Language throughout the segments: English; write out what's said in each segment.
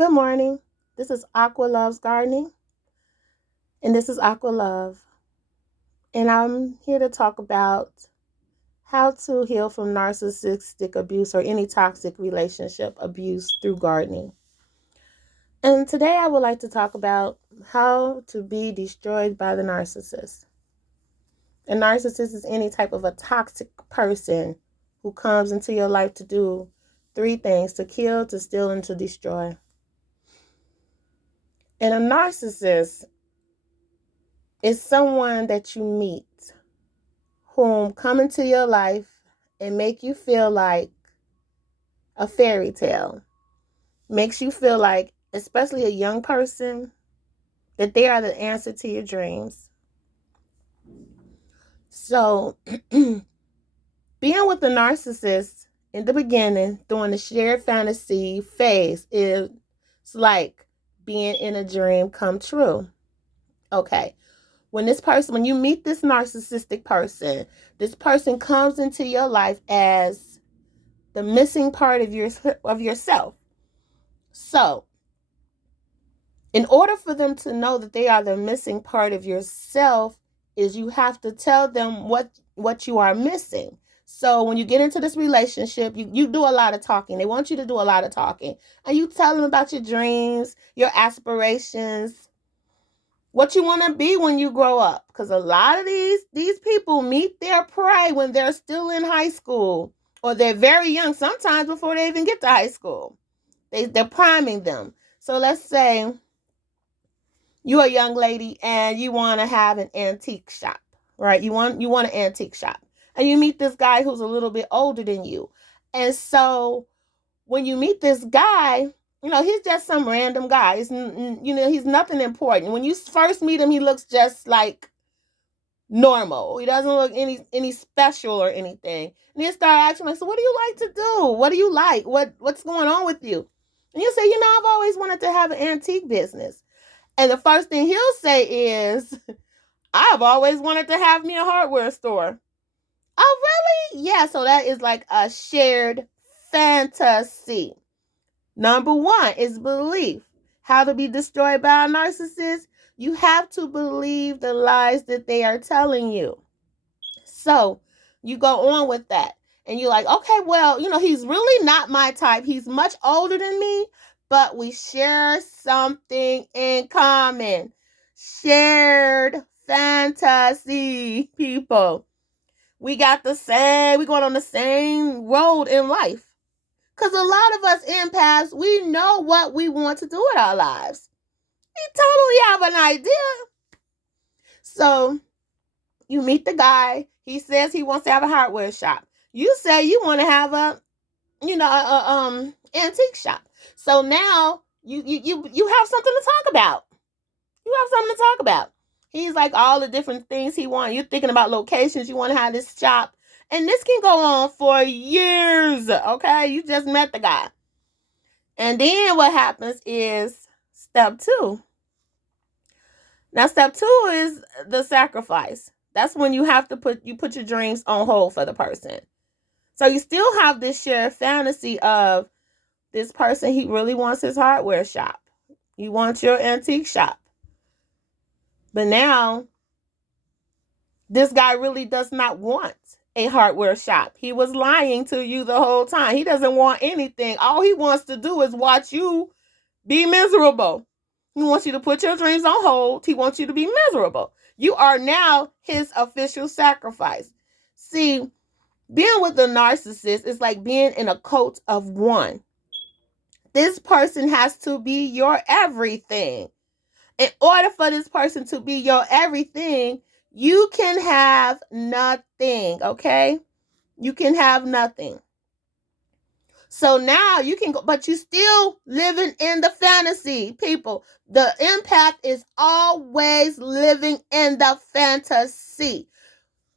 Good morning. This is Aqua Loves Gardening, and this is Aqua Love. And I'm here to talk about how to heal from narcissistic abuse or any toxic relationship abuse through gardening. And today I would like to talk about how to be destroyed by the narcissist. A narcissist is any type of a toxic person who comes into your life to do three things: to kill, to steal, and to destroy. And a narcissist is someone that you meet whom come into your life and make you feel like a fairy tale. Makes you feel like, especially a young person, that they are the answer to your dreams. So, being with the narcissist in the beginning, during the shared fantasy phase, is like being in a dream come true. Okay. When you meet this narcissistic person, this person comes into your life as the missing part of yourself. So, in order for them to know that they are the missing part of yourself, is you have to tell them what you are missing. So when you get into this relationship, you do a lot of talking. They want you to do a lot of talking. And you tell them about your dreams, your aspirations, what you want to be when you grow up. Because a lot of these people meet their prey when they're still in high school, or they're very young, sometimes before they even get to high school. They're priming them. So let's say you're a young lady and you want to have an antique shop, right? You want an antique shop. And you meet this guy who's a little bit older than you. And so when you meet this guy, he's just some random guy. He's nothing important. When you first meet him, he looks just like normal. He doesn't look any special or anything. And you start asking, like, so what do you like to do? What do you like? What's going on with you? And you say, I've always wanted to have an antique business. And the first thing he'll say is, I've always wanted to have me a hardware store. Oh, really? Yeah, so that is like a shared fantasy. Number one is belief. How to be destroyed by a narcissist? You have to believe the lies that they are telling you. So you go on with that. And you're like, okay, well, he's really not my type. He's much older than me, but we share something in common. Shared fantasy, people. We're going on the same road in life. Because a lot of us empaths, we know what we want to do with our lives. We totally have an idea. So you meet the guy. He says he wants to have a hardware shop. You say you want to have a antique shop. So now you have something to talk about. You have something to talk about. He's like all the different things he wants. You're thinking about locations. You want to have this shop. And this can go on for years. Okay. You just met the guy. And then what happens is step two. Now, step two is the sacrifice. That's when you have to put your dreams on hold for the person. So you still have this shared fantasy of this person. He really wants his hardware shop. You want your antique shop. But now, this guy really does not want a hardware shop. He was lying to you the whole time. He doesn't want anything. All he wants to do is watch you be miserable. He wants you to put your dreams on hold. He wants you to be miserable. You are now his official sacrifice. See, being with a narcissist is like being in a cult of one. This person has to be your everything. In order for this person to be your everything, you can have nothing, okay? You can have nothing. So now you can go, but you still living in the fantasy, people. The empath is always living in the fantasy.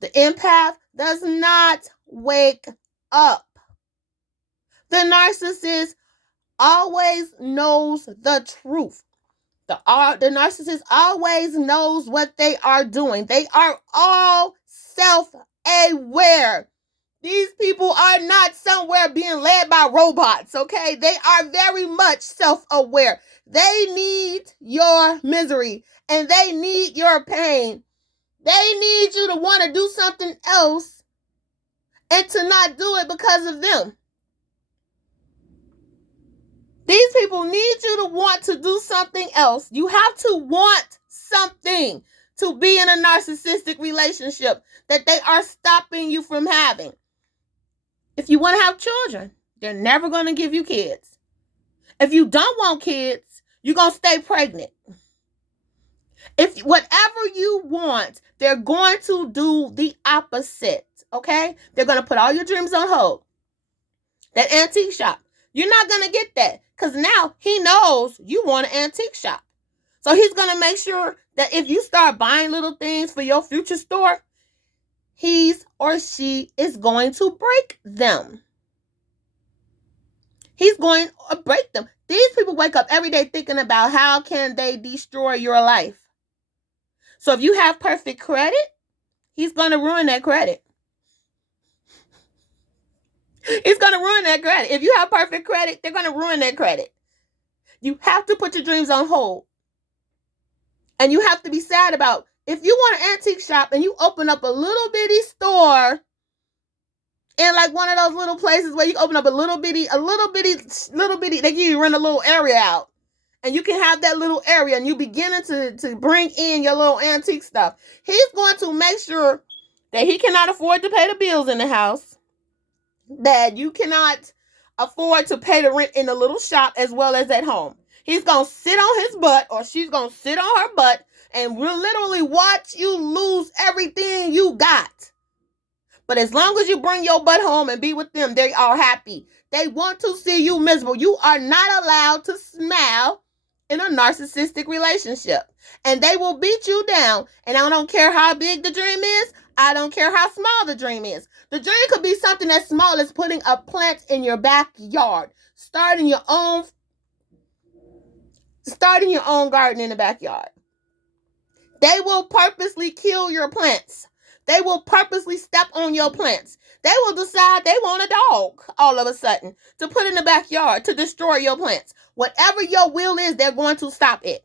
The empath does not wake up. The narcissist always knows the truth. The narcissist always knows what they are doing. They are all self-aware. These people are not somewhere being led by robots, okay? They are very much self-aware. They need your misery and they need your pain. They need you to want to do something else and to not do it because of them. These people need you to want to do something else. You have to want something to be in a narcissistic relationship that they are stopping you from having. If you want to have children, they're never going to give you kids. If you don't want kids, you're going to stay pregnant. If whatever you want, they're going to do the opposite, okay? They're going to put all your dreams on hold. That antique shop, you're not going to get that because now he knows you want an antique shop. So he's going to make sure that if you start buying little things for your future store, he's or she is going to break them. He's going to break them. These people wake up every day thinking about how can they destroy your life. So if you have perfect credit, he's going to ruin that credit. He's going to ruin that credit. If you have perfect credit, they're going to ruin that credit. You have to put your dreams on hold. And you have to be sad about, if you want an antique shop and you open up a little bitty store in like one of those little places where you open up a little bitty, they give you rent a little area out. And you can have that little area and you beginning to bring in your little antique stuff. He's going to make sure that he cannot afford to pay the bills in the house, that you cannot afford to pay the rent in the little shop as well as at home. He's going to sit on his butt, or she's going to sit on her butt, and we'll literally watch you lose everything you got. But as long as you bring your butt home and be with them, they are happy. They want to see you miserable. You are not allowed to smile in a narcissistic relationship. And they will beat you down. And I don't care how big the dream is. I don't care how small the dream is. The dream could be something as small as putting a plant in your backyard. Starting your own garden in the backyard. They will purposely kill your plants. They will purposely step on your plants. They will decide they want a dog all of a sudden to put in the backyard to destroy your plants. Whatever your will is, they're going to stop it.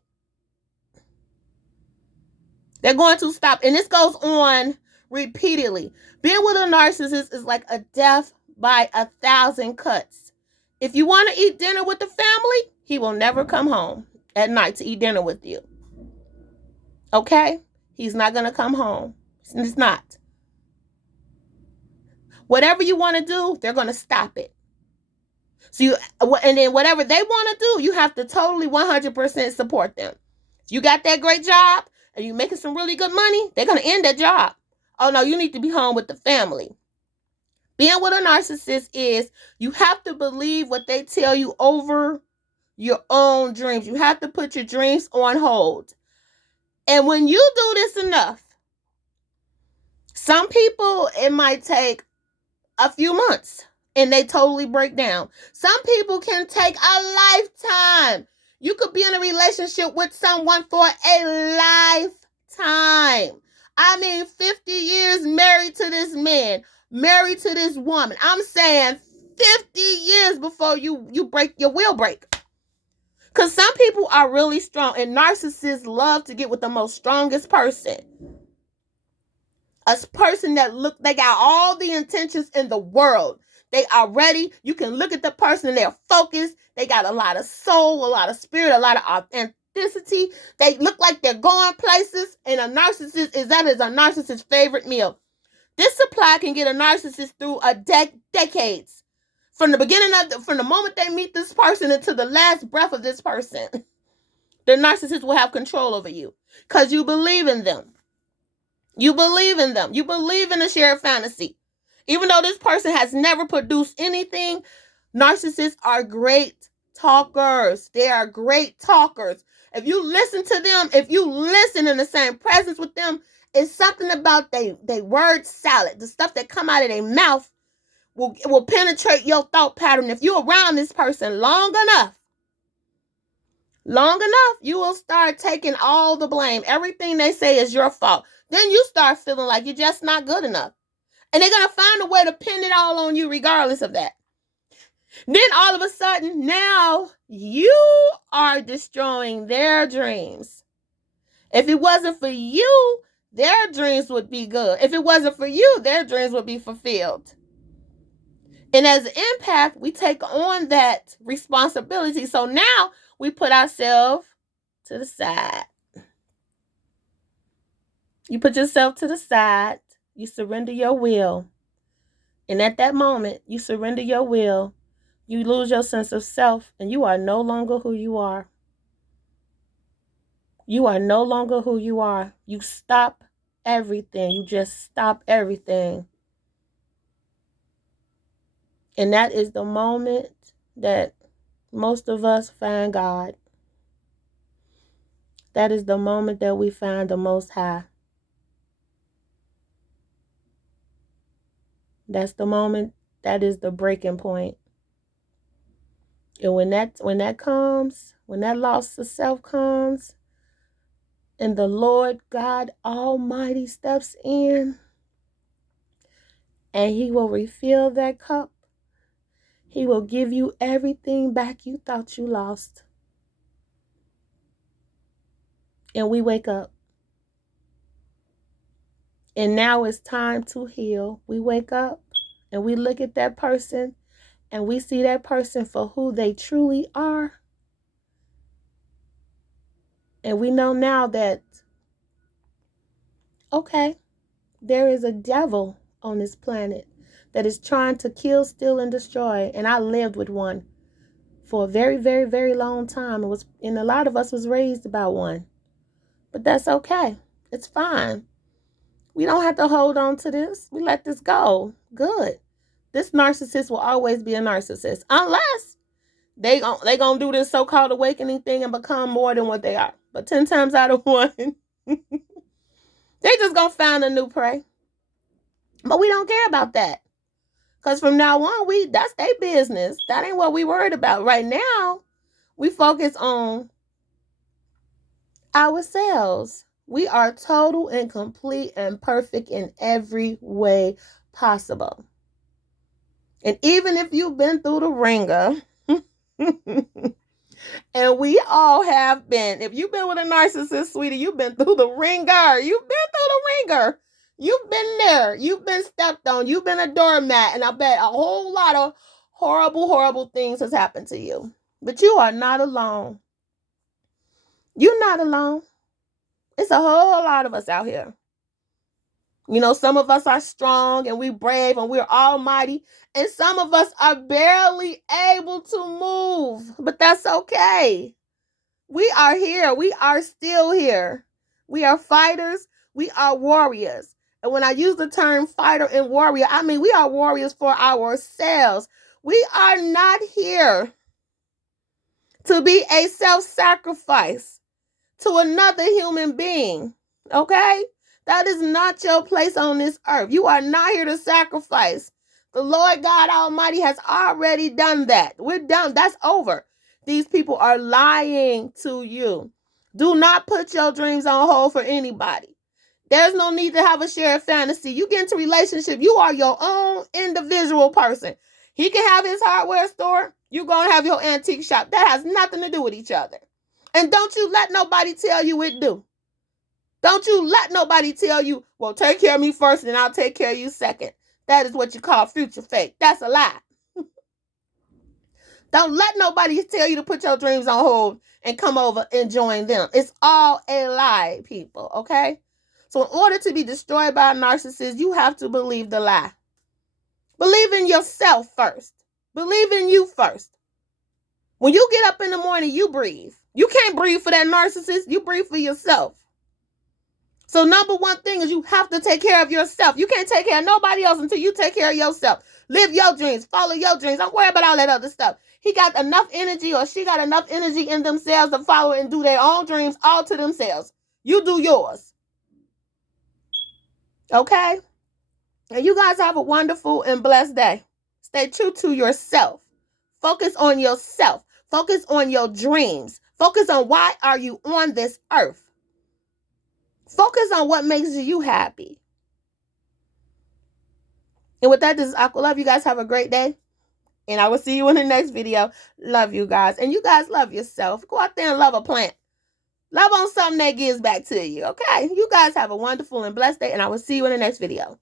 They're going to stop. And this goes on repeatedly. Being with a narcissist is like a death by 1,000 cuts. If you want to eat dinner with the family, he will never come home at night to eat dinner with you. Okay? He's not going to come home. It's not. Whatever you want to do, they're going to stop it. And then whatever they want to do, you have to totally 100% support them. If you got that great job and you're making some really good money, they're going to end that job. Oh no, you need to be home with the family. Being with a narcissist is you have to believe what they tell you over your own dreams. You have to put your dreams on hold. And when you do this enough, some people, it might take a few months and they totally break down. Some people can take a lifetime. You could be in a relationship with someone for a lifetime. I mean, 50 years married to this man, married to this woman. I'm saying 50 years before you break, your will break. Because some people are really strong, and narcissists love to get with the most strongest person. A person that they got all the intentions in the world. They are ready. You can look at the person and they're focused. They got a lot of soul, a lot of spirit, a lot of authenticity. They look like they're going places. And a narcissist is a narcissist's favorite meal. This supply can get a narcissist through decades. From the moment they meet this person until the last breath of this person, the narcissist will have control over you because you believe in them. You believe in them. You believe in a shared fantasy. Even though this person has never produced anything, narcissists are great talkers. They are great talkers. If you listen to them, if you listen in the same presence with them, it's something about they word salad. The stuff that come out of their mouth will penetrate your thought pattern. If you're around this person long enough, you will start taking all the blame. Everything they say is your fault. Then you start feeling like you're just not good enough. And they're going to find a way to pin it all on you regardless of that. Then all of a sudden, now you are destroying their dreams. If it wasn't for you, their dreams would be good. If it wasn't for you, their dreams would be fulfilled. And as an empath, we take on that responsibility. So now we put ourselves to the side. You put yourself to the side. You surrender your will. And at that moment, you surrender your will. You lose your sense of self, and you are no longer who you are. You are no longer who you are. You stop everything. You just stop everything. And that is the moment that most of us find God. That is the moment that we find the Most High. That's the moment, that is the breaking point. And when that comes, when that loss of self comes, and the Lord God Almighty steps in, and He will refill that cup. He will give you everything back you thought you lost. And we wake up. And now it's time to heal. We wake up and we look at that person and we see that person for who they truly are. And we know now that, okay, there is a devil on this planet that is trying to kill, steal, and destroy. And I lived with one for a very, very, very long time. And a lot of us was raised by one. But that's okay. It's fine. We don't have to hold on to this. We let this go. Good. This narcissist will always be a narcissist unless they gonna do this so-called awakening thing and become more than what they are. But 10 times out of 1, they just gonna find a new prey. But we don't care about that. Because from now on, that's their business. That ain't what we worried about. Right now, we focus on ourselves. We are total and complete and perfect in every way possible. And even if you've been through the ringer, and we all have been, if you've been with a narcissist, sweetie, you've been through the ringer. You've been through the ringer. You've been there. You've been stepped on. You've been a doormat. And I bet a whole lot of horrible, horrible things has happened to you. But you are not alone. You're not alone. It's a whole lot of us out here. You know, some of us are strong and we're brave and we're almighty. And some of us are barely able to move. But that's okay. We are here. We are still here. We are fighters. We are warriors. And when I use the term fighter and warrior, I mean we are warriors for ourselves. We are not here to be a self-sacrifice to another human being. Okay? That is not your place on this earth. You are not here to sacrifice. The Lord God Almighty has already done that. We're done. That's over. These people are lying to you. Do not put your dreams on hold for anybody. There's no need to have a shared fantasy. You get into a relationship, you are your own individual person. He can have his hardware store. You're going to have your antique shop. That has nothing to do with each other. And don't you let nobody tell you it do. Don't you let nobody tell you, well, take care of me first and I'll take care of you second. That is what you call future fate. That's a lie. Don't let nobody tell you to put your dreams on hold and come over and join them. It's all a lie, people, okay? So in order to be destroyed by a narcissist, you have to believe the lie. Believe in yourself first. Believe in you first. When you get up in the morning, you breathe. You can't breathe for that narcissist. You breathe for yourself. So number one thing is you have to take care of yourself. You can't take care of nobody else until you take care of yourself. Live your dreams. Follow your dreams. Don't worry about all that other stuff. He got enough energy or she got enough energy in themselves to follow and do their own dreams all to themselves. You do yours. Okay? And you guys have a wonderful and blessed day. Stay true to yourself. Focus on yourself. Focus on your dreams. Focus on why are you on this earth. Focus on what makes you happy. And with that, this is Aqua Love. You guys have a great day. And I will see you in the next video. Love you guys. And you guys love yourself. Go out there and love a plant. Love on something that gives back to you. Okay? You guys have a wonderful and blessed day. And I will see you in the next video.